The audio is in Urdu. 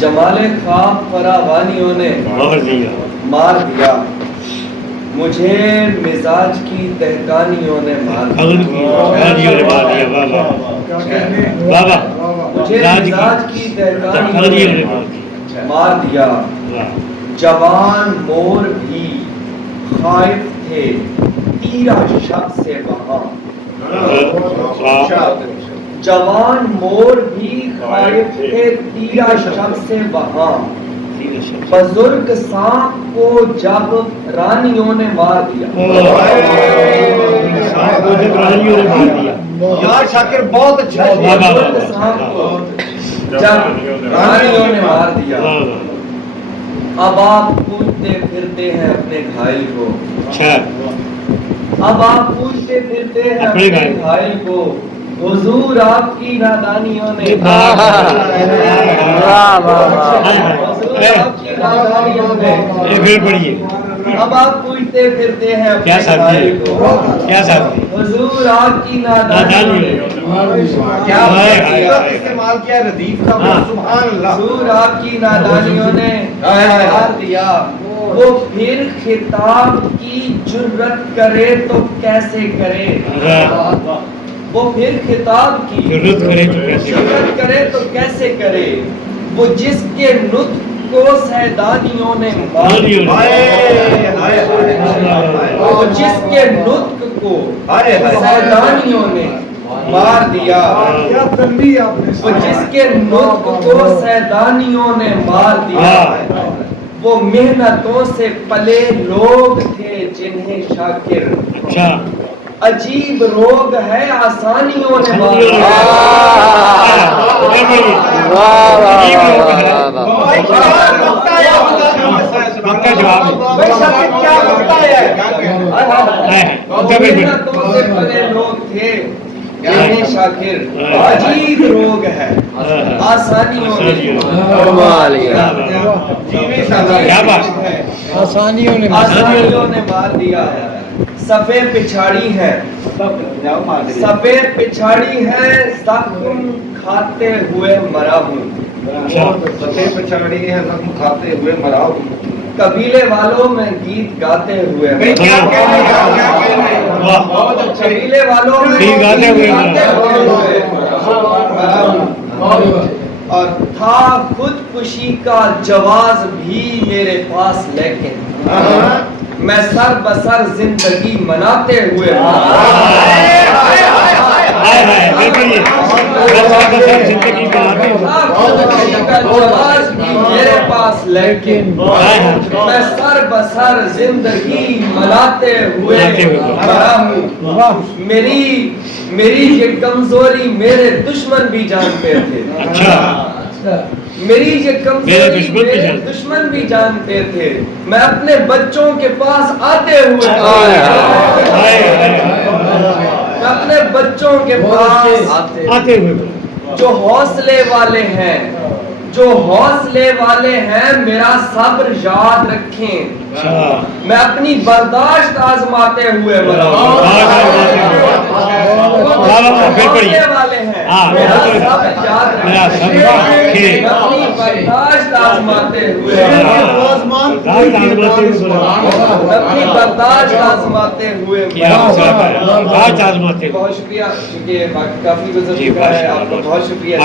جمال خواب فراوانیوں نے مار دیا، مجھے مزاج کی دہقانیوں نے مار دیا، مجھے مزاج کی دہقانیوں نے مار دیا، جوان مور بھی خائف تھے تیرا شب سے وہاں، جوان مور بھی خائف تھے تیرا شب سے وہاں، بزرگ سانپ کو جب رانیوں نے مار دیا، یار شاکر بہت اچھا ہے، بزرگ سانپ کو جب رانیوں نے مار دیا، اب آپ پوچھتے پھرتے ہیں اپنے گھائل کو، اب آپ پوچھتے پھرتے ہیں اپنے گھائل کو، حضور آپ کی نادانیوں نے، حضور آپ کی نادانیوں نے، اب آپ پوچھتے پھرتے ہیں اپنے گھائل کو، حضور آپ کی نادانیوں نے، کیا استعمال کیا ردیف کا، سبحان اللہ، حضور آپ کی نادانیوں نے مار دیا، وہ پھر خطاب کی جرت کرے تو کیسے کرے، وہ پھر خطاب کی جرت کرے تو کیسے کرے، وہ جس کے نطق کو سیدانیوں نے مار دیا، وہ جس کے نطق کو سیدانیوں نے مار دیا، وہ جس کے نطق کو سیدانیوں نے مار دیا، وہ محنتوں سے پلے لوگ تھے جنہیں شاکر عجیب روگ ہے آسانیوں نے مار دیا، محنتوں سے پلے لوگ تھے جنہیں شاکر عجیب روگ ہے آسانیوں نے مار دیا، سفید پچھاڑی ہے، سفید پچھاڑی ہے، زخم کھاتے ہوئے مرا ہوں، سفید پچھاڑی ہے، زخم کھاتے ہوئے مرا ہوں، قبیلے والوں میں گیت گاتے ہوئے، قبیلے والوں میں گیت گاتے ہوئے مرا ہوں، اور تھا خودکشی کا جواز بھی میرے پاس، لیکن میں سر بسر زندگی مناتے ہوئے جواز بھی میرے پاس، لیکن میں سر بسر زندگی مناتے ہوئے مرا ہوں، میری یہ کمزوری میرے دشمن بھی جانتے تھے، میری یہ کمزوری میرے دشمن بھی جانتے تھے، میں اپنے بچوں کے پاس آتے ہوئے، میں اپنے بچوں کے پاس آتے ہوئے، جو حوصلے والے ہیں، جو حوصلے والے ہیں میرا صبر یاد رکھیں، میں اپنی برداشت آزماتے ہوئے مرا ہوں، حوصلے والے ہیں میرا صبر یاد رکھیں، اپنی برداشت آزماتے ہوئے، اپنی برداشت آزماتے ہوئے، بہت شکریہ، چونکہ کافی گزر چکا ہے، آپ کا بہت شکریہ۔